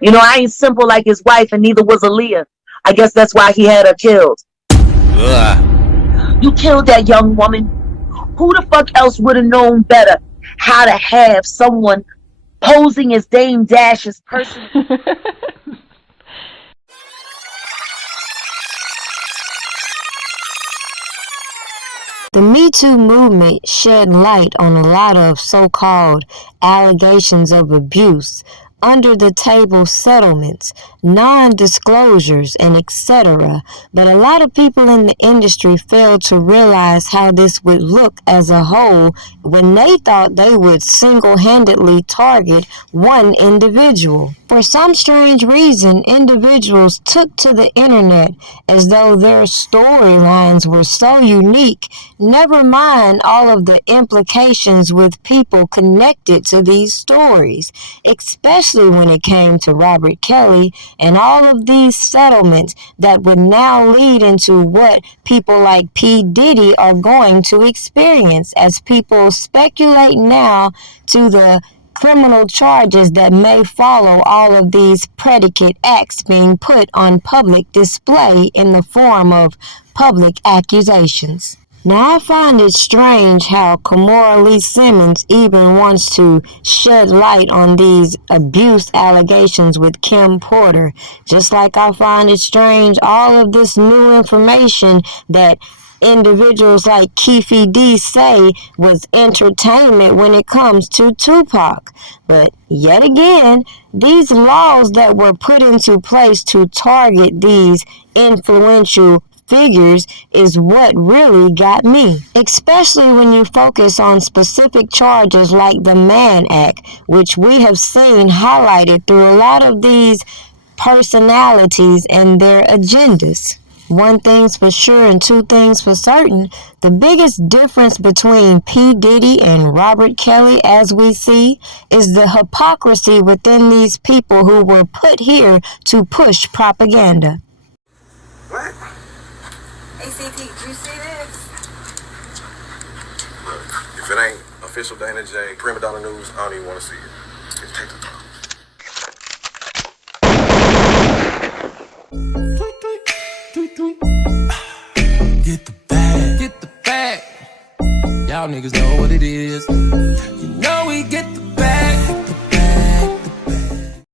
You know, I ain't simple like his wife, and neither was Aaliyah. I guess that's why he had her killed. Ugh. You killed that young woman. Who the fuck else would have known better how to have someone posing as Dame Dash's person? The Me Too movement shed light on a lot of so-called allegations of abuse, under-the-table settlements, non-disclosures, and etc. But a lot of people in the industry failed to realize how this would look as a whole when they thought they would single-handedly target one individual. For some strange reason, individuals took to the internet as though their storylines were so unique, never mind all of the implications with people connected to these stories, especially when it came to Robert Kelly and all of these settlements that would now lead into what people like P. Diddy are going to experience as people speculate now to the criminal charges that may follow all of these predicate acts being put on public display in the form of public accusations. Now, I find it strange how Kimora Lee Simmons even wants to shed light on these abuse allegations with Kim Porter, just like I find it strange all of this new information that individuals like Keefe D say was entertainment when it comes to Tupac. But yet again, these laws that were put into place to target these influential figures is what really got me, especially when you focus on specific charges like the Mann Act, which we have seen highlighted through a lot of these personalities and their agendas. One thing's for sure and two things for certain. The biggest difference between P. Diddy and Robert Kelly, as we see, is the hypocrisy within these people who were put here to push propaganda. What? ACP, you see this? Look, if it ain't official Dana J, Prima Donna News, I don't even want to see it. Just take the time. Get the bag, get the bag. Y'all niggas know what it is. You know we get the bag, the bag, the bag.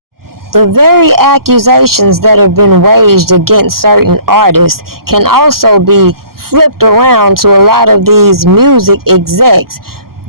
The very accusations that have been waged against certain artists can also be flipped around to a lot of these music execs.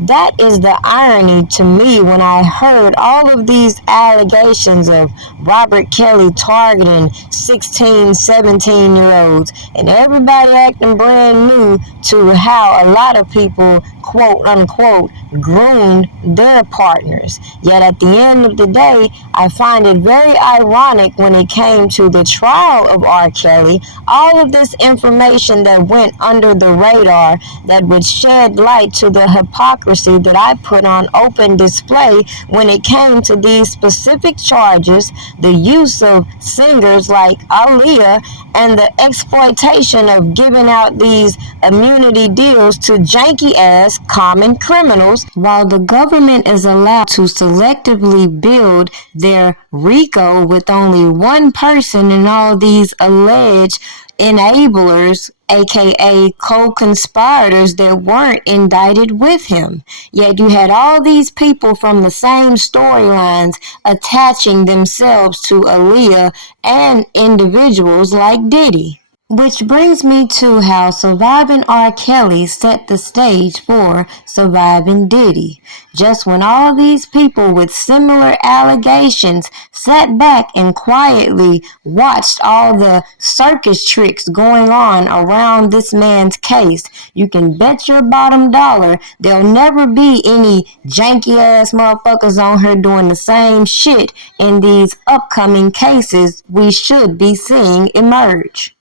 That is the irony to me when I heard all of these allegations of Robert Kelly targeting 16, 17-year-olds and everybody acting brand new to how a lot of people, quote unquote, groomed their partners. Yet at the end of the day, I find it very ironic when it came to the trial of R. Kelly, all of this information that went under the radar that would shed light to the hypocrisy that I put on open display when it came to these specific charges, the use of singers like Aaliyah, and the exploitation of giving out these immunity deals to janky-ass common criminals, while the government is allowed to selectively build their RICO with only one person and all these alleged enablers, aka co-conspirators that weren't indicted with him. Yet you had all these people from the same storylines attaching themselves to Aaliyah and individuals like Diddy. Which brings me to how Surviving R. Kelly set the stage for Surviving Diddy. Just when all these people with similar allegations sat back and quietly watched all the circus tricks going on around this man's case, you can bet your bottom dollar there'll never be any janky ass motherfuckers on here doing the same shit in these upcoming cases we should be seeing emerge.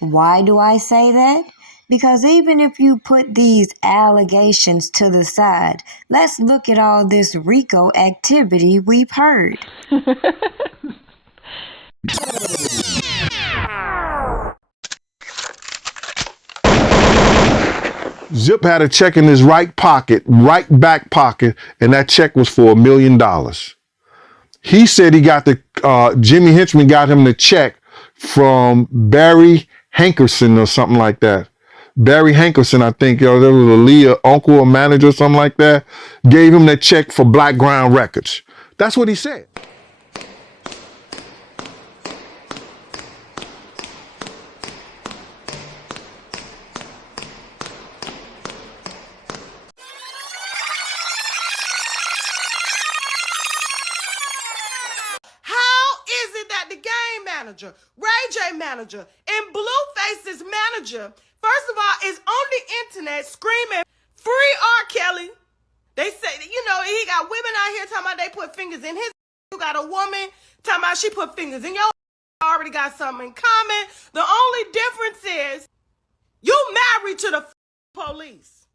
Why do I say that? Because even if you put these allegations to the side, let's look at all this RICO activity we've heard. Zip had a check in his right back pocket, and that check was for $1 million. He said he got the Jimmy Henchman got him the check from Barry Hankerson or something like that. Barry Hankerson, I think, there was a Leah uncle or manager or something like that, gave him the check for Black Ground Records. That's what he said. Manager, Ray J manager, and Blueface's manager, first of all, is on the internet screaming, free R. Kelly. They say, you know, he got women out here talking about they put fingers in his. You got a woman talking about she put fingers in your. Already got something in common. The only difference is you married to the police.